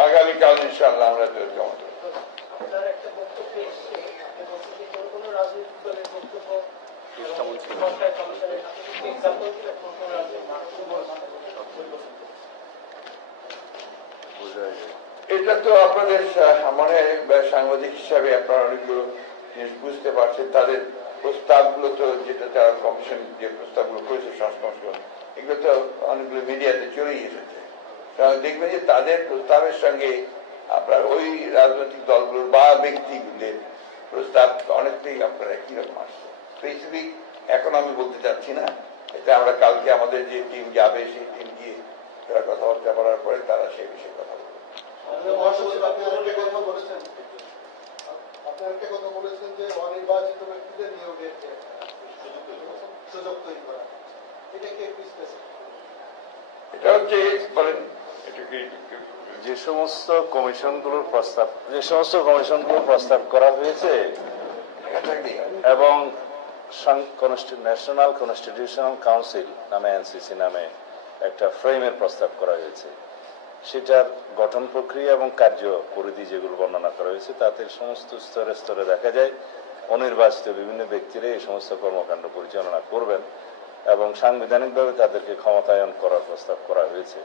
আগামীকাল ইনশাআল্লাহ আমরা জমা দেব। এটা তো আপনাদের মনে সাংবাদিক হিসাবে আপনারা অনেকগুলো জিনিস বুঝতে পারছেন। তাদের প্রস্তাবগুলো তো যেটা তারা কমিশন যে প্রস্তাবগুলো করেছে সংস্করণ, এগুলো তো অনেকগুলো মিডিয়াতে চলেই এসেছে। দেখবেন যে তাদের প্রস্তাবের সঙ্গে আপনার ওই রাজনৈতিক দলগুলোর বা ব্যক্তিগুলোর প্রস্তাব অনেকটাই আপনার একই রকম আসছে। স্পেসিফিক এখন আমি বলতে চাচ্ছি না, এটা আমরা কালকে আমাদের যে টিম যাবে সেই টিম গিয়ে তারা কথাবার্তা বলার পরে তারা সেই বিষয়ে কথা বলবে। এটা হচ্ছে বলেন যে সমস্ত কমিশনগুলোর প্রস্তাব করা হয়েছে এবং ন্যাশনাল কনস্টিটিউশনাল কাউন্সিল নামে এনসিসি নামে একটা ফ্রেমের প্রস্তাব করা হয়েছে, সেটার গঠন প্রক্রিয়া এবং কার্য পরিধি যেগুলো বর্ণনা করা হয়েছে তাতে সমস্ত স্তরে স্তরে দেখা যায় অনির্বাচিত বিভিন্ন ব্যক্তিরা এই সমস্ত কর্মকাণ্ড পরিচালনা করবেন এবং সাংবিধানিকভাবে তাদেরকে ক্ষমতায়ন করার প্রস্তাব করা হয়েছে।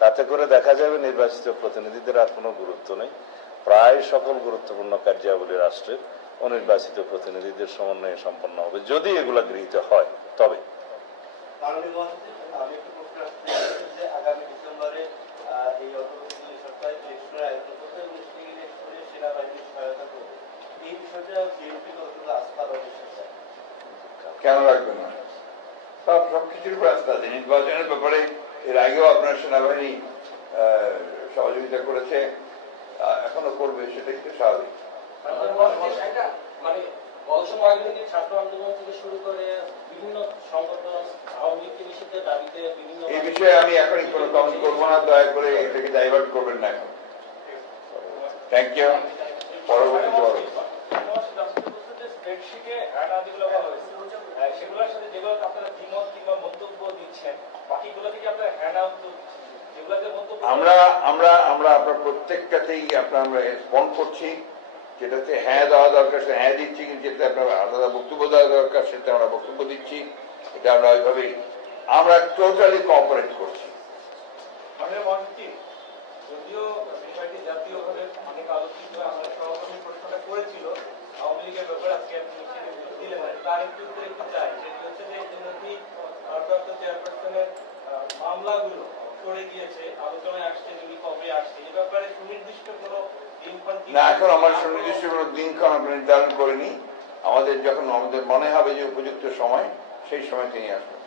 তাতে করে দেখা যাবে নির্বাচিত প্রতিনিধিদের আর কোনো গুরুত্ব নেই। প্রায় সকল গুরুত্বপূর্ণ কার্যাবলী রাষ্ট্রের অনির্বাচিত প্রতিনিধিদের সমন্বয়ে সম্পন্ন হবে যদি এগুলা গৃহীত হয়। তবে কেন রাখবে না? সবকিছুর উপর আস্থা আছে। নির্বাচনের ব্যাপারে এর আগেও আপনার সেনাবাহিনী সহযোগিতা করেছে, এখনো করবে, সেটাই তো স্বাভাবিক। এই বিষয়ে আমি এখনই কোনো কমেন্ট করবো না, দয়া করে এটাকে ডাইভার্ট করবেন না এখন। Thank you. পরবর্তী আমরা আপনার প্রত্যেকটাতেই আমরা রেসপন্ড করছি। যেটাতে হ্যাঁ দেওয়া দরকার সেটা হ্যাঁ দিচ্ছি, যেটা আপনার আলাদা বক্তব্য দেওয়া দরকার সেটা আমরা বক্তব্য দিচ্ছি। এটা আমরা ওইভাবেই আমরা টোটালি কোঅপারেট করছি। যদিও বিষয়টি জাতীয়ভাবে অনেক আলোচিত, আমরা সহকর্মী প্রশ্নটা করেছিল আওয়ামী লীগের ব্যাপারে, আজকে আপনি দিলেন তার একটু চাই, সেটি হচ্ছে যে ইতিমধ্যেই ভারপ্রাপ্ত চেয়ারপারসনের মামলাগুলো সরে গিয়েছে, আলোচনায় আসছে, তিনি কবে আসছে, এই ব্যাপারে সুনির্দিষ্ট কোনো দিনক্ষণ না, এখন আমার সুনির্দিষ্ট কোনো দিনক্ষণ আমরা নির্ধারণ করিনি। আমাদের যখন আমাদের মনে হবে যে উপযুক্ত সময়, সেই সময় তিনি আসবেন।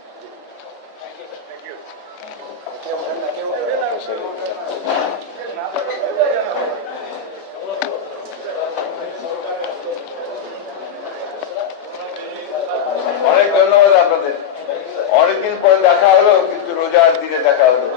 অনেক ধন্যবাদ আপনাদের। অনেকদিন পরে দেখা হলো, কিন্তু রোজার দিনে দেখা হলো।